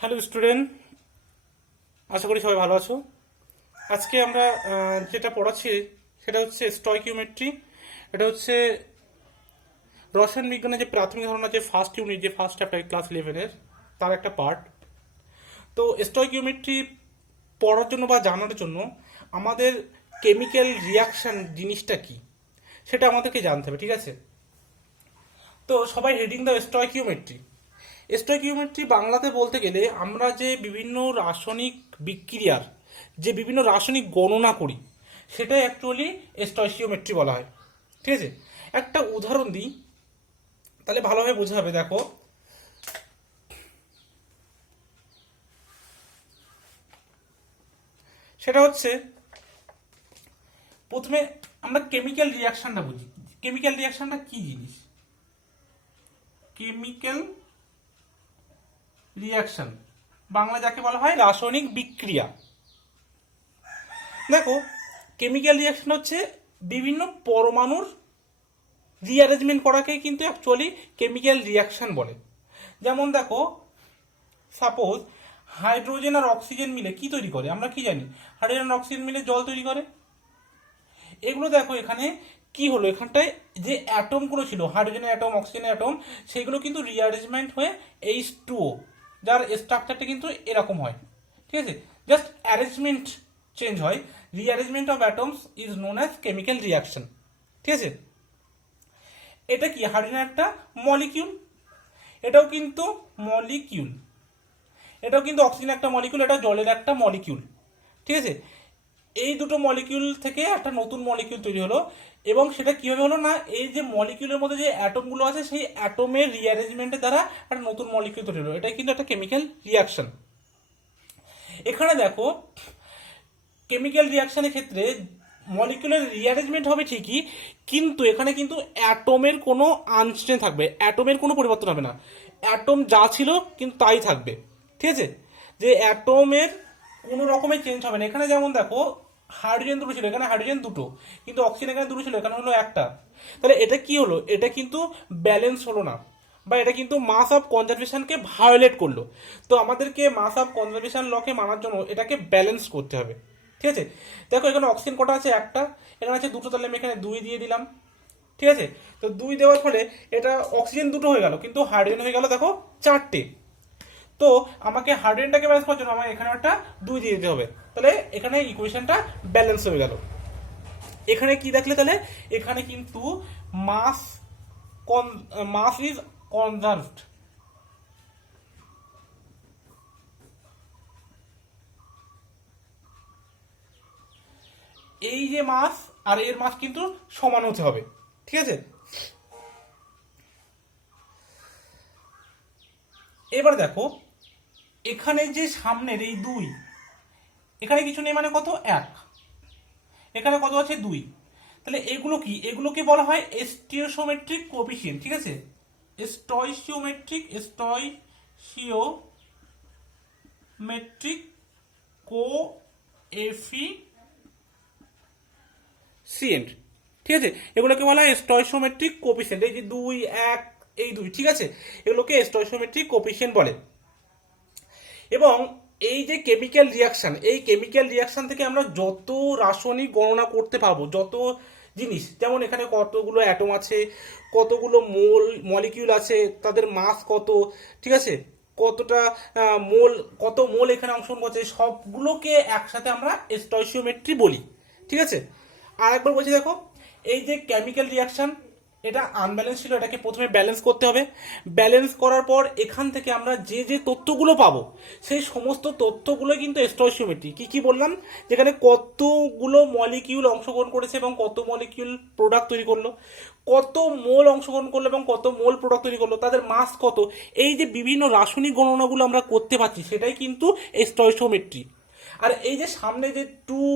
Hello student, আশা করি সবাই ভালো আছো। আজকে আমরা যেটা পড়াচ্ছি সেটা হচ্ছে স্টয়কিওমেট্রি। এটা হচ্ছে রসায়ন বিজ্ঞানের যে প্রাথমিক ধারণা, যে ফার্স্ট ইউনিট, যে ফার্স্ট চ্যাপ্টার ক্লাস 11-এর, তার একটা পার্ট। তো স্টয়কিওমেট্রি পড়ার জন্য বা জানার জন্য আমাদের কেমিক্যাল রিয়াকশন জিনিসটা কি সেটা আমাদেরকে জানতে হবে, ঠিক আছে? তো সবাই হেডিং দাও স্টয়কিওমেট্রি। স্টয়কিওমেট্রি বাংলাতে বলতে গেলে আমরা যে বিভিন্ন রাসায়নিক বিক্রিয়ার যে বিভিন্ন রাসায়নিক গণনা করি সেটাই অ্যাকচুয়ালি স্টয়কিওমেট্রি বলা হয়, ঠিক আছে? একটা উদাহরণ দিই, তাহলে ভালোভাবে বোঝা হবে। দেখো, সেটা হচ্ছে প্রথমে আমরা কেমিক্যাল রিয়াকশনটা বুঝি। কেমিক্যাল রিয়াকশনটা কি জিনিস? কেমিক্যাল রিয়াকশন বাংলা যাকে বলা হয় রাসায়নিক বিক্রিয়া। দেখো, কেমিক্যাল রিয়াকশন হচ্ছে বিভিন্ন পরমাণুর রিঅ্যারেঞ্জমেন্ট করাকে কিন্তু অ্যাকচুয়ালি কেমিক্যাল রিয়াকশন বলে। যেমন দেখো, সাপোজ হাইড্রোজেন আর অক্সিজেন মিলে কি তৈরি করে আমরা কি জানি? হাইড্রোজেন আর অক্সিজেন মিলে জল তৈরি করে। এগুলো দেখো, এখানে কি হলো, এখানটায় যে অ্যাটমগুলো ছিল, হাইড্রোজেনের অ্যাটম, অক্সিজেনের অ্যাটম, সেগুলো কিন্তু রিঅ্যারেঞ্জমেন্ট হয়ে H2O, যার স্ট্রাকচারটা কিন্তু এরকম হয়, ঠিক আছে? জাস্ট অ্যারেঞ্জমেন্ট চেঞ্জ হয়। Rearrangement of atoms is known as chemical reaction, ঠিক আছে? এটা কি? হাইড্রোজেন একটা মলিকিউল, এটাও কিন্তু মলিকিউল। এটাও কিন্তু অক্সিজেন একটা মলিকিউল, এটা জলের একটা মলিকিউল, ঠিক আছে? এই দুটো মলিকিউল থেকে একটা নতুন মলিকিউল তৈরি হলো। এবং সেটা কিভাবে হলো না, এই যে মলিকিউলের মধ্যে যে অ্যাটমগুলো আছে সেই অ্যাটমের রিঅ্যারেঞ্জমেন্টের দ্বারা একটা নতুন মলিকিউল তৈরি হলো। এটাই কিন্তু একটা কেমিক্যাল রিয়াকশন। এখানে দেখো, কেমিক্যাল রিয়াকশনের ক্ষেত্রে মলিকুলার রিঅ্যারেঞ্জমেন্ট হবে ঠিকই, কিন্তু এখানে কিন্তু অ্যাটমের কোনো আনচেঞ্জ থাকবে, অ্যাটমের কোনো পরিবর্তন হবে না। অ্যাটম যা ছিল কিন্তু তাই থাকবে, ঠিক আছে? যে অ্যাটমের কোনো রকমের চেঞ্জ হবে না। এখানে যেমন দেখো, হাইড্রোজেন দুটো ছিল, এখানে হাইড্রোজেন দুটো, কিন্তু অক্সিজেন এখানে দুটো ছিল, এখানে হলো একটা। তাহলে এটা কি হলো? এটা কিন্তু ব্যালেন্স হলো না, বা এটা কিন্তু মাস অফ কনজারভেশনকে ভায়োলেট করলো। তো আমাদেরকে মাস অফ কনজারভেশন লকে মানার জন্য এটাকে ব্যালেন্স করতে হবে, ঠিক আছে? দেখো, এখানে অক্সিজেন কটা আছে? একটা। এখানে আছে দুটো, তাহলে আমি এখানে 2 দিয়ে দিলাম, ঠিক আছে? তো 2 দেওয়ার ফলে এটা অক্সিজেন দুটো হয়ে গেল, কিন্তু হাইড্রোজেন হয়ে গেল দেখো 4টে। তো আমাকে হাইড্রোজেনটাকে ব্যালেন্স করার জন্য আমার এখানে একটা 2 দিয়ে দিতে হবে, তাহলে এখানে ইকুয়েশনটা ব্যালেন্স হয়ে গেল। এখানে কি দেখলে তাহলে? এখানে কিন্তু মাস মাস ইজ কনজার্ভড। এই যে মাস আর এর মাস কিন্তু সমান হতে হবে, ঠিক আছে? এবার দেখো, এখানে যে সামনের এই 2, এখানে কিছু নেই মানে কত? 1। এখানে কত আছে? 2। তাহলে এগুলো কি? এগুলোকে বলা হয় স্টিওসিওমেট্রিক কোএফিসিয়েন্ট, ঠিক আছে? স্টয়সিওমেট্রিক কোএফিসিয়েন্ট, ঠিক আছে? এগুলোকে বলা হয় স্টয়সিওমেট্রিক কোএফিসিয়েন্ট। এই যে 2, 1, এই 2, ঠিক আছে? এগুলোকে স্টয়সিওমেট্রিক কোএফিসিয়েন্ট বলে। এবং এই যে কেমিক্যাল রিয়াকশন, এই কেমিক্যাল রিয়াকশন থেকে আমরা যত রাসায়নিক গণনা করতে পারবো, যত জিনিস, যেমন এখানে কতগুলো অ্যাটম আছে, কতগুলো মলিকিউল আছে, তাদের মাস কত, ঠিক আছে? কতটা মোল, কত মোল এখানে অংশগ্রহণ করছে, সবগুলোকে একসাথে আমরা স্টয়সিওমেট্রি বলি, ঠিক আছে? আর একবার বলছি, দেখো, এই যে কেমিক্যাল রিয়াকশন, এটা আনব্যালেন্স ছিল, এটাকে প্রথমে ব্যালেন্স করতে হবে। ব্যালেন্স করার পর এখান থেকে আমরা যে যে তথ্যগুলো পাবো, সেই সমস্ত তথ্যগুলো কিন্তু স্টয়সিওমেট্রি। কি কি বললাম? যেখানে কতগুলো মলিকিউল অংশগ্রহণ করেছে এবং কত মলিকিউল প্রোডাক্ট তৈরি করলো, কত মোল অংশগ্রহণ করলো এবং কত মোল প্রোডাক্ট তৈরি করলো, তাদের মাস কত, এই যে বিভিন্ন রাসায়নিক গণনাগুলো আমরা করতে পারছি, সেটাই কিন্তু স্টয়সিওমেট্রি। আর এই যে সামনে যে 2,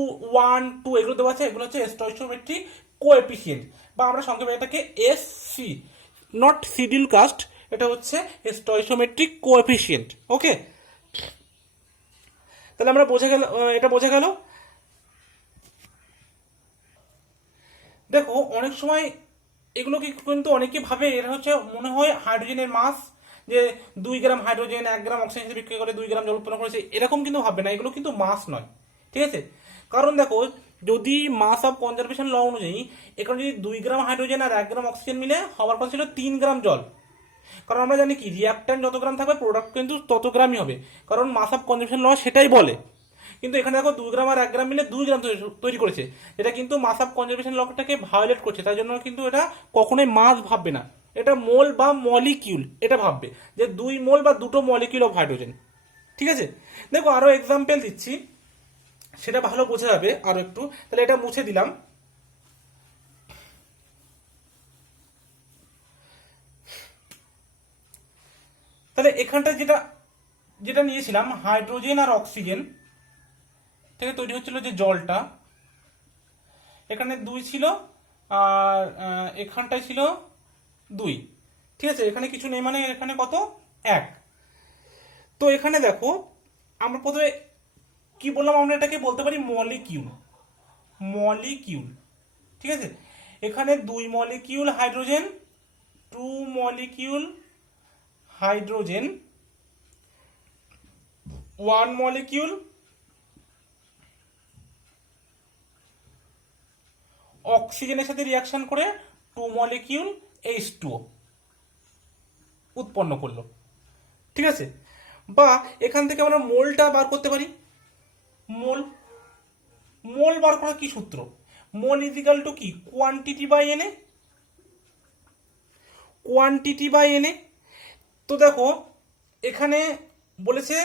1, 2 এগুলো দেওয়া আছে, এগুলো হচ্ছে স্টয়সিওমেট্রিক কোএফিসিয়েন্ট, বা আমরা সংক্ষেপে এটাকে এসসি, নট শিডিউল কাস্ট, এটা হচ্ছে স্টয়সিওমেট্রিক কোএফিসিয়েন্ট। ওকে, তাহলে আমরা বোঝা গেল, এটা বোঝা গেল। দেখো, অনেক সময় এগুলোকে কিন্তু অনেকে ভাবে এরা হচ্ছে, মনে হয় হাইড্রোজেনের মাস যে 2 গ্রাম হাইড্রোজেন 1 গ্রাম অক্সিজেন সাথে বিক্রিয়া করে 2 গ্রাম জল উৎপন্ন করেছে, এরকম কিন্তু ভাববে না, এগুলো কিন্তু মাস নয়। ঠিক আছে, কারণ দেখো যদি মাস অফ কনজারভেশন ল অনুযায়ী এখানে যদি 2 গ্রাম হাইড্রোজেন আর 1 গ্রাম অক্সিজেন মিলে হওয়ার কথা ছিল 3 গ্রাম জল। কারণ আমরা জানি কি রিয়াক্ট্যান্ট যত গ্রাম থাকবে প্রোডাক্ট কিন্তু তত গ্রামই হবে, কারণ মাস অফ কনজারভেশন ল সেটাই বলে। কিন্তু এখানে দেখো 2 গ্রাম আর 1 গ্রাম মিলে 2 গ্রাম তৈরি করেছে, এটা কিন্তু মাস অফ কনজারভেশন লটাকে ভায়োলেট করছে, তাই জন্য কিন্তু এটা কখনোই মাস ভাববে না, এটা মোল বা মলিকিউল এটা ভাববে, যে 2 মোল বা 2টো মলিকিউল অফ হাইড্রোজেন। ঠিক আছে, দেখো আরো এক্সাম্পল দিচ্ছি, সেটা ভালো বোঝা যাবে আরো একটু। তাহলে এটা মুছে দিলাম। তাহলে এখানটা যেটা যেটা নিয়েছিলাম হাইড্রোজেন আর অক্সিজেন থেকে তৈরি হচ্ছিল যে জলটা, এখানে 2 ছিল আর এখানটায় ছিল 2। ঠিক আছে, এখানে কিছু নেই মানে এখানে কত 1। তো এখানে দেখো আমরা প্রথমে কি বললাম, আমরা এটাকে বলতে পারি মলিকিউল। মলিকিউল, ঠিক আছে, এখানে 2 molecule hydrogen, 2 molecule hydrogen, 1 molecule অক্সিজেনের সাথে রিয়াকশন করে 2 মলিকিউল H2O উৎপন্ন করলো। ঠিক আছে, বা এখান থেকে আমরা মোলটা বার করতে পারি। মোল, মোল বার করার কি সূত্র, মোল ইজ ইকুয়াল টু কি quantity by NA, quantity by NA. তো দেখো এখানে বলেছে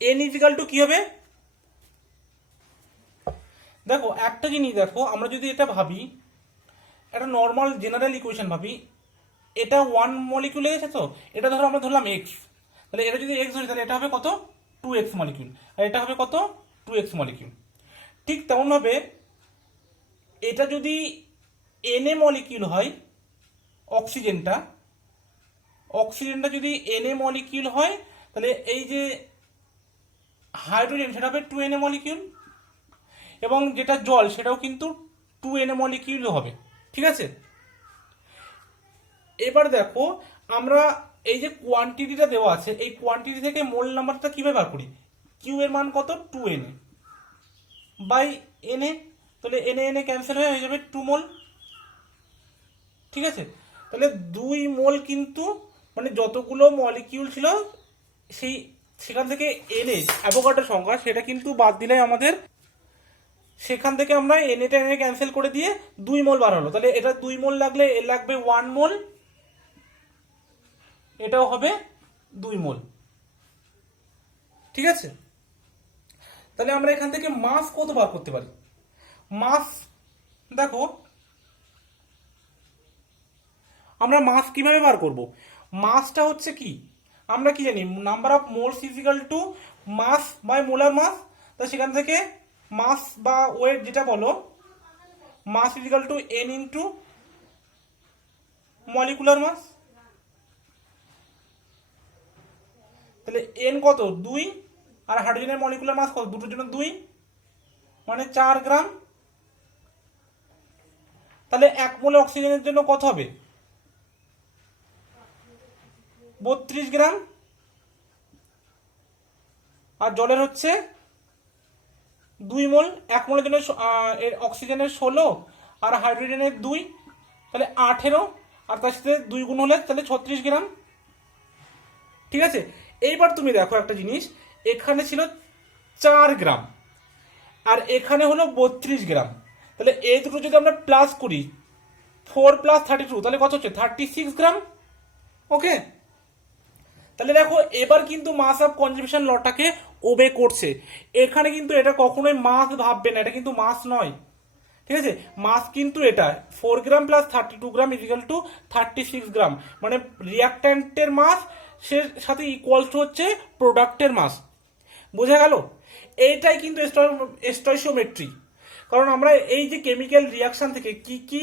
এন ইজ ইকুয়াল টু কি হবে, দেখো একটা জিনিস দেখো, আমরা যদি এটা ভাবি একটা নর্মাল জেনারেল ইকুয়েশন ভাবি, এটা 1 মলিকিউলে গেছে, তো এটা ধরো আমরা ধরলাম এক্স, তাহলে এটা যদি এক্স ধরি তাহলে এটা হবে কত 2x মলিকিউল, আর এটা হবে কত 2x মলিকিউল। ঠিক তেমনভাবে এটা যদি Na মলিকিউল হয়, অক্সিজেনটা যদি Na মলিকিউল হয়, তাহলে এই যে হাইড্রোজেন সেটা হবে 2Na মলিকিউল, এবং যেটা জল সেটাও কিন্তু 2Na মলিকিউল হবে। ঠিক আছে, এবার দেখো আমরা এই যে কোয়ান্টিটিটা দেওয়া আছে, এই কোয়ান্টিটি থেকে মোল নাম্বারটা কিভাবে বার করি, কিউ এর মান কত 2Na বাই Na, তাহলে Na ক্যান্সেল হয়ে যাবে 2 মোল। ঠিক আছে, তাহলে 2 মোল কিন্তু মানে যতগুলো মলিকিউল ছিল সেখান থেকে Na অ্যাভোগাড্রোর সংখ্যা সেটা কিন্তু বাদ দিলে আমাদের সেখান থেকে আমরা Na ক্যান্সেল করে দিয়ে 2 মোল বার হলো। তাহলে এটা 2 মোল লাগলে এর লাগবে 1 মোল, এটাও হবে 2 মোল। ঠিক আছে, তাহলে আমরা এখান থেকে মাস কত বার করতে পারি, মাস দেখো আমরা মাস কিভাবে বার করব, মাসটা হচ্ছে কি আমরা কি জানি number of moles is equal to mass by molar mass, তা সেখান থেকে মাস বা ওয়েট যেটা বলো mass is equal to n into molecular mass. তাহলে n কত 2, আর হাইড্রোজেনের মলিকুলার মাস কত, দুটোর জন্য 2 মানে 4 গ্রাম। তাহলে 1 মোল অক্সিজেনের জন্য কত হবে 32 গ্রাম, আর জলের হচ্ছে 2 মোল, 1 মোলের জন্য অক্সিজেনের 16 আর হাইড্রোজেনের 2, তাহলে 18, আর তার সাথে 2 গুণ হলে তাহলে 36 গ্রাম। ঠিক আছে, এইবার তুমি দেখো একটা জিনিস, এখানে ছিল 4 গ্রাম আর এখানে হলো 32 গ্রাম, তাহলে এই দুটো যদি আমরা প্লাস করি 4 + 32 তাহলে কত হচ্ছে 36 গ্রাম। ওকে, তাহলে দেখো এবার কিন্তু মাস অফ কনজারভেশন লটাকে ওবে করছে, এখানে কিন্তু এটা কখনোই মাস ভাববে না, এটা কিন্তু মাস নয়। ঠিক আছে, মাস কিন্তু এটা 4 গ্রাম + 32 গ্রাম ইকুয়াল টু 36 গ্রাম, মানে রিয়াক্ট্যান্টের মাস সে সাথে ইকুয়াল টু হচ্ছে প্রোডাক্টের মাস। বোঝা গেল, এইটাই কিন্তু স্টয়চিওমেট্রি। কারণ আমরা এই যে কেমিক্যাল রিয়াকশন থেকে কি কি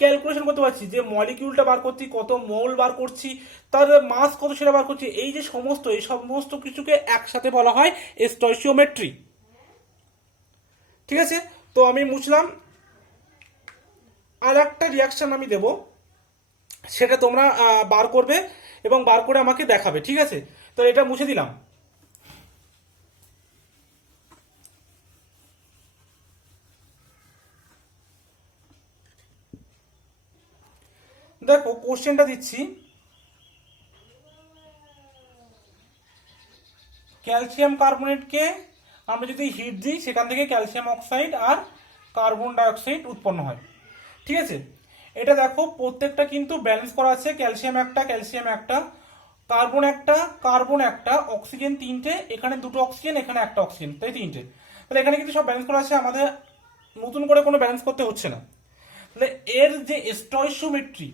ক্যালকুলেশন করতে পারছি, যে মলিকিউলটা বার করছি কত মোল বার করছি, তার মাস কত সেটা বার করছি, এই যে এই সমস্ত কিছুকে একসাথে বলা হয় স্টয়চিওমেট্রি। ঠিক আছে, তো আমি মুছলাম। আর একটা রিয়াকশন আমি দেব, সেটা তোমরা বার করবে এবং বার করে আমাকে দেখাবে, ঠিক আছে? তো এটা মুছে দিলাম। দেখো কোশ্চেনটা দিচ্ছি, ক্যালসিয়াম কার্বনেটকে আমরা যদি হিট দিই সেখান থেকে ক্যালসিয়াম অক্সাইড আর কার্বন ডাইঅক্সাইড উৎপন্ন হয়, ঠিক আছে? এটা দেখো প্রত্যেকটা কিন্তু ব্যালেন্স করা আছে, ক্যালসিয়াম একটা, কার্বন একটা, অক্সিজেন তিনটে, এখানে দুটো অক্সিজেন, এখানে একটা অক্সিজেন, তাই তিনটে। তাহলে এখানে কিন্তু সব ব্যালেন্স করা আছে, আমাদের নতুন করে কোনো ব্যালেন্স করতে হচ্ছে না। তাহলে এর যে স্টয়চিওমেট্রি,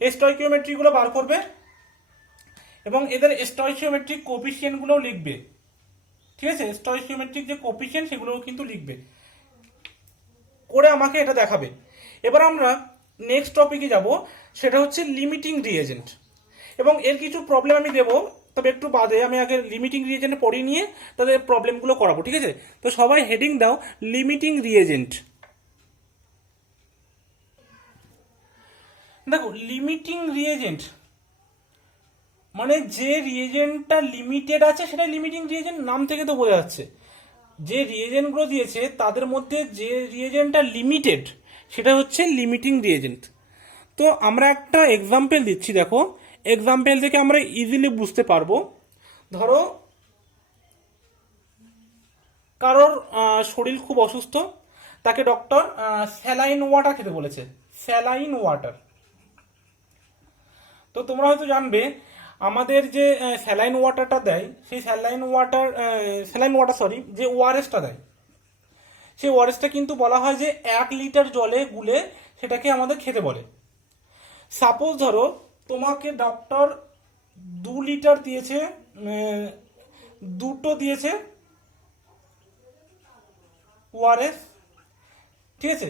স্টয়কিওমেট্রি গুলো বার করবে এবং এদের স্টয়কিওমেট্রিক কোফিসিয়েন্ট গুলো লিখবে, ঠিক আছে? স্টয়কিওমেট্রিক যে কোফিসিয়েন্ট সেগুলোও কিন্তু লিখবে, করে আমাকে এটা দেখাবে। এবার আমরা নেক্সট টপিকে যাব, সেটা হচ্ছে লিমিটিং রিএজেন্ট, এবং এর কিছু প্রবলেম আমি দেবো, তবে একটু বাদে। আমি আগে লিমিটিং রিএজেন্ট পড়িয়ে নিয়ে তাদের প্রবলেমগুলো করাবো, ঠিক আছে? তো সবাই হেডিং দাও লিমিটিং রিএজেন্ট। দেখো লিমিটিং রিএজেন্ট মানে যে রিএজেন্টটা লিমিটেড আছে সেটা লিমিটিং রিএজেন্ট, নাম থেকে তো বোঝা যাচ্ছে। যে রিএজেন্টগুলো দিয়েছে তাদের মধ্যে যে রিএজেন্টটা লিমিটেড সেটা হচ্ছে লিমিটিং রিএজেন্ট। তো আমরা একটা এক্সাম্পল দিচ্ছি, দেখো এক্সাম্পল থেকে আমরা ইজিলি বুঝতে পারবো। ধরো কারোর শরীর খুব অসুস্থ, তাকে ডক্টর স্যালাইন ওয়াটার খেতে বলেছে, স্যালাইন ওয়াটার। তো তোমরা হয়তো জানবে আমাদের যে স্যালাইন ওয়াটারটা দেয়, সেই স্যালাইন ওয়াটার সরি, যে ওআরএসটা দেয়, সেই ওআরএসটা কিন্তু বলা হয় যে 1 লিটার জলে গুলে সেটাকে আমাদের খেতে বলে। সাপোজ ধরো তোমাকে ডক্টর 2 লিটার দিয়েছে, দুটো দিয়েছে ওআরএস, ঠিক আছে?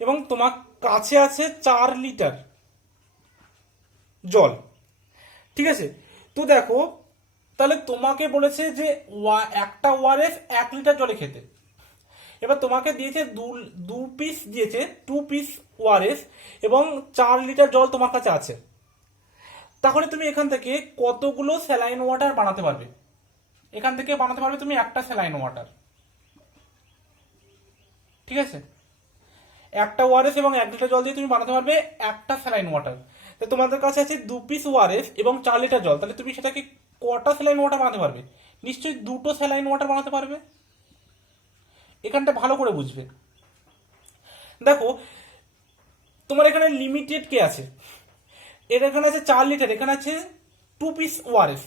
এবং তোমার কাছে আছে 4 লিটার জল, ঠিক আছে? তো দেখো তাহলে তোমাকে বলেছে যে একটা ওআরএস 1 লিটার জলে খেতে। এবার তোমাকে দিয়েছে দু পিস দিয়েছে, 2 পিস ওআরএস, এবং 4 লিটার জল তোমার কাছে আছে। তাহলে তুমি এখান থেকে কতগুলো স্যালাইন ওয়াটার বানাতে পারবে? এখান থেকে বানাতে পারবে তুমি একটা স্যালাইন ওয়াটার, ঠিক আছে? একটা ওআরএস এবং 1 লিটার জল দিয়ে তুমি বানাতে পারবে একটা স্যালাইন ওয়াটার। তো তোমাদের কাছে আছে 2 পিস ওআরএস এবং 4 লিটার জল, তাহলে তুমি সেটাকে কটা স্যালাইন ওয়াটার বানাতে পারবে? নিশ্চয়ই দুটো স্যালাইন ওয়াটার বানাতে পারবে। এখানটা ভালো করে বুঝবে। দেখো তোমার এখানে লিমিটেড কে আছে, এর এখানে আছে 4 লিটার, এখানে আছে 2 পিস ওআরএস।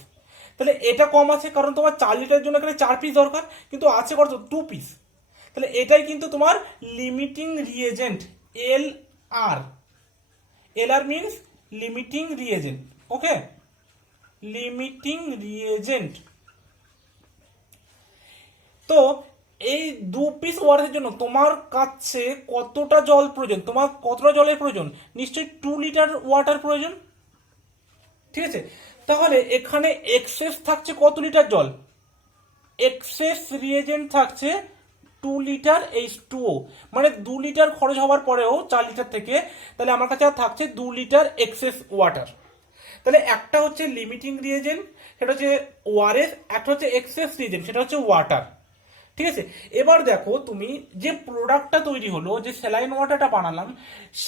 তাহলে এটা কম আছে কারণ তোমার 4 লিটারের জন্য এখানে 4 পিস দরকার, কিন্তু আছে কত? 2 পিস। তাহলে এটাই কিন্তু তোমার limiting reagent, L R means limiting reagent, okay? Limiting reagent. তো এই 2 পিস ওয়াটারের জন্য তোমার কাছে কতটা জল প্রয়োজন? তোমার কতটা জলের প্রয়োজন? নিশ্চয়ই 2 লিটার ওয়াটার প্রয়োজন, ঠিক আছে? তাহলে এখানে এক্সেস থাকছে কত লিটার জল? এক্সেস রিএজেন্ট থাকছে 2 লিটার H2O, মানে 2 লিটার খরচ হওয়ার পরেও 4 লিটার থেকে, তাহলে আমার কাছে আর থাকছে 2 লিটার এক্সেস ওয়াটার। তাহলে একটা হচ্ছে লিমিটিং রিএজেন্ট, সেটা হচ্ছে ওআরএস, একটা হচ্ছে এক্সেস রিএজেন্ট, সেটা হচ্ছে ওয়াটার, ঠিক আছে? এবার দেখো তুমি যে প্রোডাক্টটা তৈরি হলো, যে স্যালাইন ওয়াটারটা বানালাম,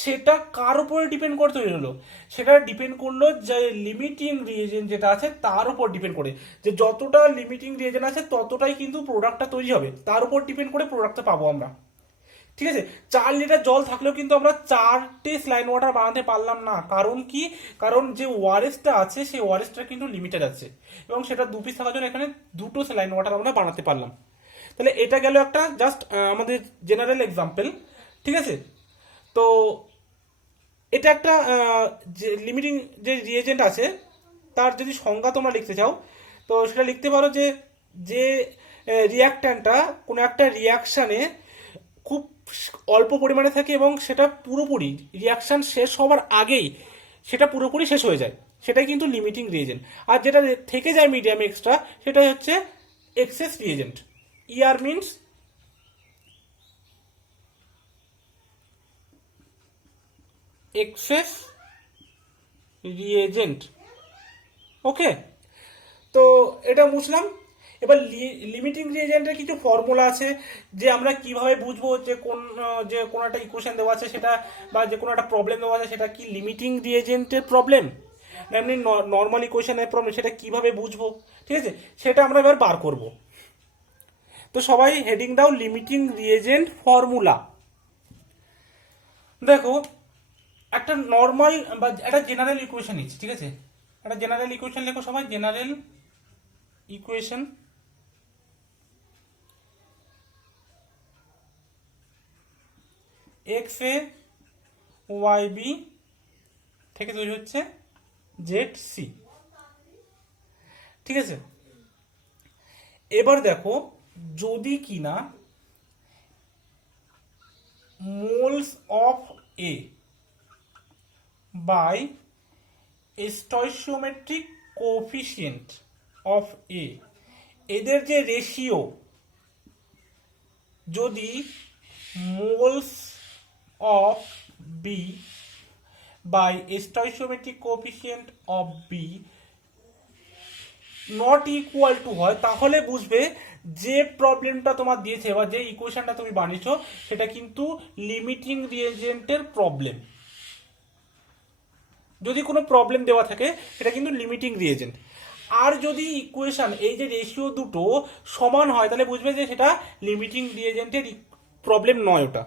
সেটা কার উপরে ডিপেন্ড করে তৈরি হলো? সেটা ডিপেন্ড করলো যে লিমিটিং রিএজেন্ট যেটা আছে তার উপর ডিপেন্ড করে, যে যতটা লিমিটিং রিএজেন্ট আছে ততটাই কিন্তু প্রোডাক্টটা তৈরি হবে, তার উপর ডিপেন্ড করে প্রোডাক্টটা পাবো আমরা, ঠিক আছে? 4 লিটার জল থাকলেও কিন্তু আমরা 4টে স্যালাইন ওয়াটার বানাতে পারলাম না। কারণ কি? কারণ যে ওআরএসটা আছে সেই ওআরএসটা কিন্তু লিমিটেড আছে, এবং সেটা 2 পিস থাকার জন্য এখানে দুটো স্যালাইন ওয়াটার আমরা বানাতে পারলাম। তাহলে এটা গেল একটা জাস্ট আমাদের জেনারেল এক্সাম্পল, ঠিক আছে? তো এটা একটা যে লিমিটিং যে রিএজেন্ট আছে তার যদি সংজ্ঞা তোমরা লিখতে চাও, তো সেটা লিখতে পারো যে যে রিয়াক্ট্যান্টটা কোনো একটা রিয়াকশানে খুব অল্প পরিমাণে থাকে এবং সেটা পুরোপুরি রিয়াকশান শেষ হওয়ার আগেই সেটা পুরোপুরি শেষ হয়ে যায়, সেটাই কিন্তু লিমিটিং রিএজেন্ট। আর যেটা থেকে যায় মিডিয়াম এক্সট্রা, সেটা হচ্ছে excess reagent. ER means excess reagent. ওকে, তো এটা বুঝলাম। এবার লিমিটিং রিয়েজেন্টের কিছু ফর্মুলা আছে, যে আমরা কিভাবে বুঝবো যে কোন একটা ইকুয়েশন দেওয়া আছে সেটা, বা যে কোনো একটা প্রবলেম দেওয়া আছে সেটা কি লিমিটিং রিয়েজেন্টের প্রবলেম না এমনি নর্মাল ইকুয়েশনের প্রবলেম, সেটা কিভাবে বুঝবো, ঠিক আছে, সেটা আমরা এবার বার করব। তো সবাই হেডিং দাও লিমিটিং রিয়েজেন্ট ফর্মুলা। দেখো, একটা নর্মাল বা একটা জেনারেল ইকুয়েশন নিচ্ছি, ঠিক আছে, একটা জেনারেল ইকুয়েশন লেখো সবাই, general equation. X A Y B থেকে তৈরি হচ্ছে জেড সি, ঠিক আছে। এবার দেখো, যদি কিনা moles of A by stoichiometric coefficient of A, এদের যে রেশিও, যদি moles of B by stoichiometric coefficient of B not equal to হয়, তাহলে বুঝবে যে প্রবলেমটা তোমার দিয়েছে বা যে ইকুয়েশনটা তুমি বানিয়েছো সেটা কিন্তু লিমিটিং রিয়েজেন্টের প্রবলেম। যদি কোনো প্রবলেম দেওয়া থাকে সেটা কিন্তু লিমিটিং রিয়েজেন্ট। আর যদি ইকুয়েশন এই যে রেশিও দুটো সমান হয় তাহলে বুঝবে যে সেটা লিমিটিং রিয়েজেন্টের প্রবলেম নয় ওটা,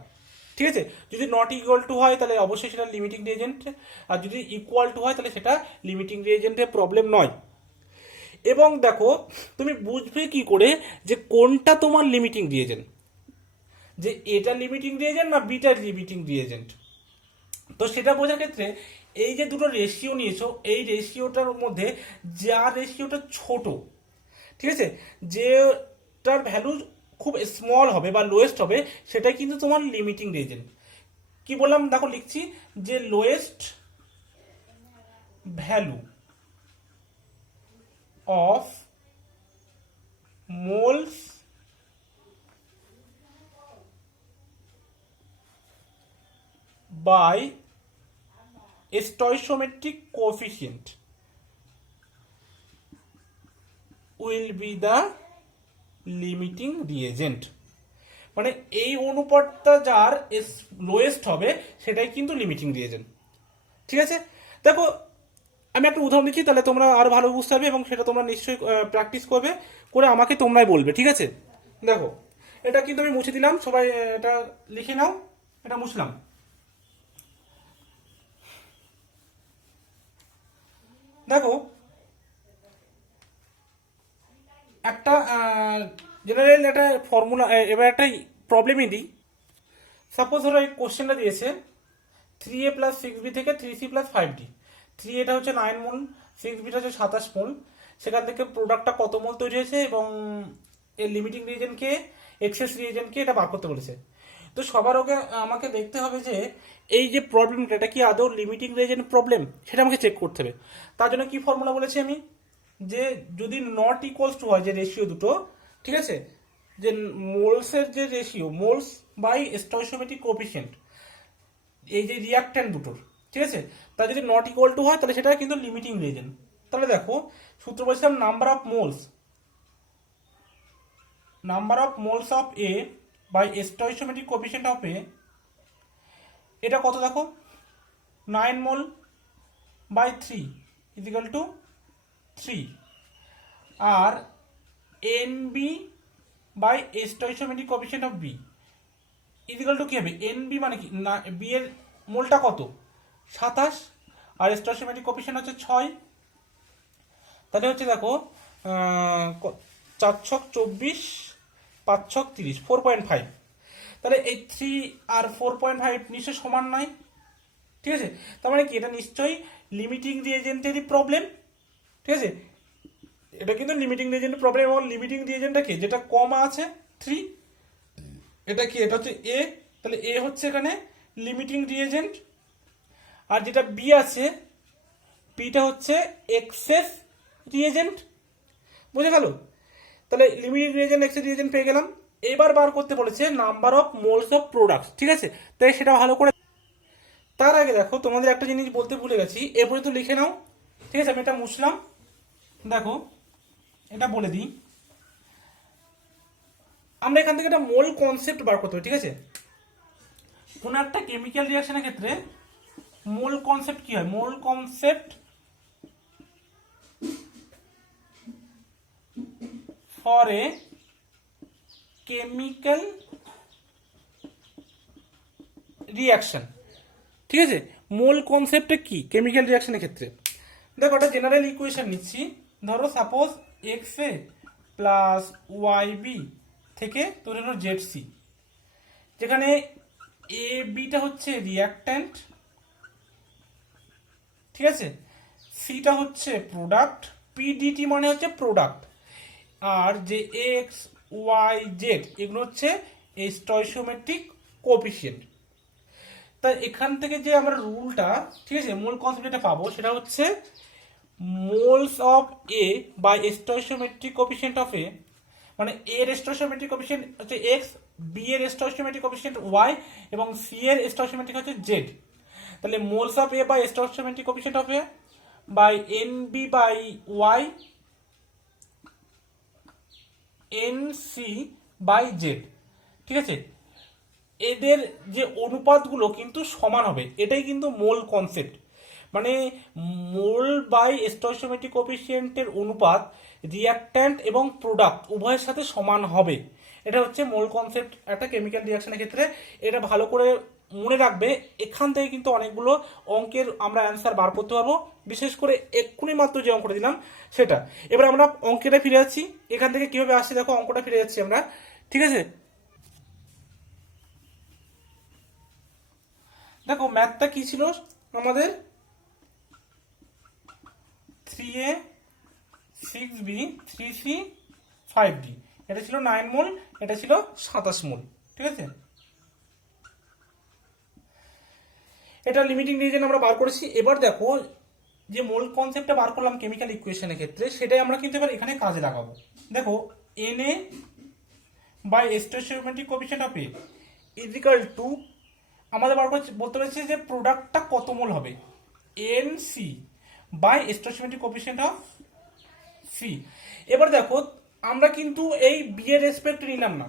ঠিক আছে। যদি নট ইকুয়াল টু হয় তাহলে অবশ্যই সেটা লিমিটিং রিয়েজেন্ট, আর যদি ইকুয়াল টু হয় তাহলে সেটা লিমিটিং রিয়েজেন্টের প্রবলেম নয়। এবং দেখো, তুমি বুঝবে কি করে যে কোনটা তোমার লিমিটিং রিয়েজেন্ট, যে এটা লিমিটিং রিয়েজেন্ট না বিটা লিমিটিং রিয়েজেন্ট। তো সেটা বোঝার ক্ষেত্রে এই যে দুটো রেশিও নিয়েছো, এই রেশিওটার মধ্যে যা রেশিওটা ছোট, ঠিক আছে, যেটার ভ্যালু খুব স্মল হবে বা লোয়েস্ট হবে, সেটাই কিন্তু তোমার লিমিটিং রিয়েজেন্ট। কি বললাম দেখো, লিখছি যে lowest value of moles by stoichiometric coefficient will be the limiting reagent। মানে এই অনুপাতটা যার লোয়েস্ট হবে সেটাই কিন্তু লিমিটিং রিয়েজেন্ট, ঠিক আছে। দেখো, আমি একটা উদাহরণ দিচ্ছি, তাহলে তোমরা আরো ভালো বুঝতে পারবে এবং সেটা তোমরা নিশ্চয়ই প্র্যাকটিস করবে, করে আমাকে তোমরাই বলবে, ঠিক আছে। দেখো, এটা কিন্তু আমি মুছে দিলাম, সবাই এটা লিখে নাও, এটা মুছলাম। দেখো, একটা জেনারেল একটা ফর্মুলা, এবার একটা প্রবলেমই দিই। সাপোজ ধরো এই কোশ্চেনটা দিয়েছে 3a প্লাস 6b থেকে 3c প্লাস 5d, 3 এটা হচ্ছে 9 মোল, 6bটা হচ্ছে 27 মোল, সেখান থেকে প্রোডাক্টটা কত মোল তৈরি হয়েছে এবং এর লিমিটিং রিয়েজেন্টকে এক্সেস রিয়েজেন্টকে এটা বার করতে বলেছে। তো সবার আগে আমাকে দেখতে হবে যে এই যে প্রবলেমটা এটা কি আদৌ লিমিটিং রিয়েজেন্ট প্রবলেম, সেটা আমাকে চেক করতে হবে। তার জন্য কি ফর্মুলা বলেছি আমি, যে যদি নট ইকুয়ালস টু হয় যে রেশিও দুটো, ঠিক আছে, যে মোলসের যে ratio, moles by stoichiometric coefficient, এই যে রিয়াক্ট্যান্ট দুটোর, ঠিক আছে, তা যদি নট ইকুয়াল টু হয় তাহলে সেটা কিন্তু লিমিটিং রিয়েজেন্ট। তাহলে দেখো, সূত্র বলছিলাম number of moles of A by stoichiometric coefficient of A, এটা কত দেখো, 9 মোল বাই 3 ইজিক্যাল টু 3, আর N B by stoichiometric coefficient of B is equal to কি হবে, এনবি মানে কি না, বি এর মোলটা কত 27 আর স্টয়চিওমেট্রিক কোএফিসিয়েন্ট হচ্ছে 6, তাহলে হচ্ছে দেখো 4 ছক 24, 5 ছক 30, 4.5। তাহলে এই 3 আর 4.5 নিশ্চয়ই সমান নয়, ঠিক আছে। তার মানে কি এটা নিশ্চয়ই লিমিটিং রিয়েজেন্টেরই প্রবলেম, ঠিক আছে। এটা কিন্তু লিমিটিং রিয়েজেন্টের প্রবলেম, এবং লিমিটিং রিয়েজেন্টটা কি, যেটা কম আছে 3, এটা কি, এটা হচ্ছে এ, তাহলে এ হচ্ছে এখানে লিমিটিং রিয়েজেন্ট, আর যেটা বি আছে বিটা হচ্ছে এক্সেস রিয়েজেন্ট, বুঝে গেল। তাহলে লিমিটিং রিয়েজেন্ট এক্সিট রিয়েজেন্ট পেয়ে গেলাম। এবার বার করতে বলেছে number of moles of product, ঠিক আছে? তাই সেটা ভালো করে, তার আগে দেখো তোমাদের একটা জিনিস বলতে ভুলে গেছি, এ পর্যন্ত লিখে নাও, ঠিক আছে? আমি এটা মুছলাম। দেখো এটা বলে দিই, আমরা এখান থেকে একটা মোল কনসেপ্ট বার করতে হবে, ঠিক আছে? কোন একটা কেমিক্যাল রিঅ্যাকশনের ক্ষেত্রে মোল কনসেপ্ট কি হয়? Mole concept for a chemical reaction, ঠিক আছে? মোল কনসেপ্টটা কি কেমিক্যাল রিঅ্যাকশনের ক্ষেত্রে? দেখো একটা জেনারেল ইকুয়েশন নিচ্ছি, ধরো সাপোজ এক্স এ প্লাস ওয়াই বি থেকে তৈরি হলো জেড সি, যেখানে এ বিটা হচ্ছে রিঅ্যাক্ট্যান্ট, ঠিক আছে? সিটা হচ্ছে প্রোডাক্ট, পিডিটি মানে হচ্ছে প্রোডাক্ট, আর যে এক্স ওয়াই জেড এগুলো হচ্ছে স্টয়চিওমেট্রিক কোএফিসিয়েন্ট। তাই এখান থেকে যে আমরা রুলটা, ঠিক আছে, মোল কনসেপ্ট যেটা পাবো সেটা হচ্ছে moles of A by stoichiometric coefficient of A, মানে এ এর স্টয়চিওমেট্রিক কোএফিসিয়েন্ট হচ্ছে এক্স, বি এর স্টয়চিওমেট্রিক কোএফিসিয়েন্ট ওয়াই এবং সি এর স্টয়চিওমেট্রিক হচ্ছে জেড। তাহলে moles of A by stoichiometric coefficient of A by N B by Y N C by Z, ঠিক আছে? এদের যে অনুপাতগুলো কিন্তু সমান হবে, এটাই কিন্তু মোল কনসেপ্ট, মানে মোল বাই স্টয়চিওমেট্রিক কোএফিসিয়েন্টের অনুপাত রিঅ্যাক্ট্যান্ট এবং প্রোডাক্ট উভয়ের সাথে সমান হবে। এটা হচ্ছে মোল কনসেপ্ট একটা কেমিক্যাল রিঅ্যাকশনের ক্ষেত্রে। এটা ভালো করে মনে রাখবে, এখান থেকে কিন্তু অনেকগুলো অঙ্কের আমরা অ্যান্সার বার করতে পারবো, বিশেষ করে এক্ষুনি মাত্র যে অঙ্কটা দিলাম সেটা। এবার আমরা অঙ্কেটা ফিরে যাচ্ছি, এখান থেকে কিভাবে আসছে দেখো, অঙ্কটা ফিরে যাচ্ছি আমরা, ঠিক আছে? দেখো ম্যাথটা কি ছিল আমাদের, 3a 6b 3c 5d, এটা ছিল 9 মোল, এটা ছিল 27 মোল, ঠিক আছে? এটা লিমিটিং রিজন আমরা বার করেছি। এবার দেখো যে মোল কনসেপ্টটা বার করলাম কেমিক্যাল ইকুয়েশনের ক্ষেত্রে, সেটাই আমরা কিন্তু এবার এখানে কাজে লাগাবো। দেখো Na by stoichiometric coefficient of A equal to, আমাদের বার করতে বলতে পেরেছি যে প্রোডাক্টটা কত মোল হবে, NC by stoichiometric coefficient of C. এবার দেখো আমরা কিন্তু এই বি এর রেসপেক্ট নিলাম না,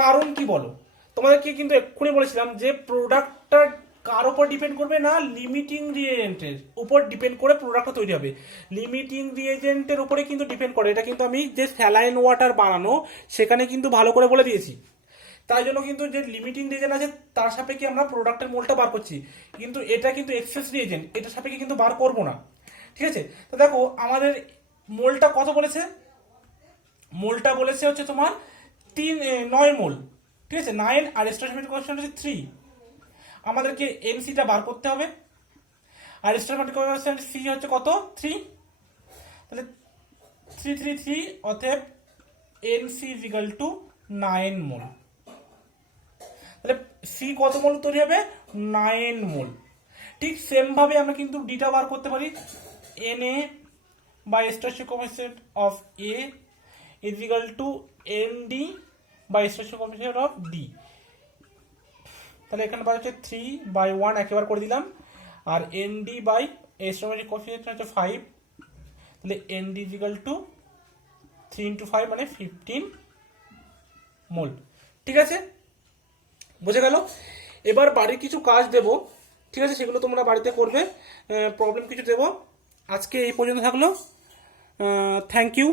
কারণ কি বলো? তোমাদেরকে কিন্তু এক্ষুনি বলেছিলাম যে প্রোডাক্টটা কার উপর ডিপেন্ড করবে না, লিমিটিং রিয়েজেন্টের উপর ডিপেন্ড করে প্রোডাক্টটা তৈরি হবে। লিমিটিং রিয়েজেন্টের উপরে কিন্তু ডিপেন্ড করে, এটা কিন্তু আমি যে স্যালাইন ওয়াটার বানানো সেখানে কিন্তু ভালো করে বলে দিয়েছি। তাই জন্য কিন্তু যে লিমিটিং রিয়েজেন্ট আছে তার সাপেক্ষে আমরা প্রোডাক্টের মোলটা বার করছি, কিন্তু এটা কিন্তু এক্সেস রিয়েজেন্ট, এটার সাপেক্ষে কিন্তু বার করবো না, ঠিক আছে? তো দেখো আমাদের মোলটা কত বলেছে, মোলটা বলেছে হচ্ছে তোমার 9 মোল, ঠিক আছে? 9 আর স্টয়চিওমেট্রিক কোএফিসিয়েন্ট হচ্ছে 3, আমাদেরকে এনসিটা বার করতে হবে, আর স্টয়চিওমেট্রিক কোএফিসিয়েন্ট সি হচ্ছে কত, 3, তাহলে 3 অতএব এনসি ইজ ইকুয়াল টু 9 মোল। তাহলে সি কত মোল তৈরি হবে, 9 মোল। ঠিক সেম ভাবে আমরা কিন্তু ডিটা বার করতে পারি, Na by stoichiometric coefficient of A is equal to ND by stoichiometric coefficient of D. তাহলে এখানে পাওয়া হচ্ছে 3/1 একেবারে করে দিলাম, আর ND বাই স্টয়চিওমেট্রিক কোএফিসিয়েন্ট হচ্ছে 5, তাহলে ND is equal to 3 into 5 মানে 15 মোল, ঠিক আছে? বুঝে গেল? এবার বাড়ির কিছু কাজ দেব, ঠিক আছে? সেগুলো তোমরা বাড়িতে করবে, প্রবলেম কিছু দেব। আজকে এই পর্যন্ত থাকলো, থ্যাংক ইউ।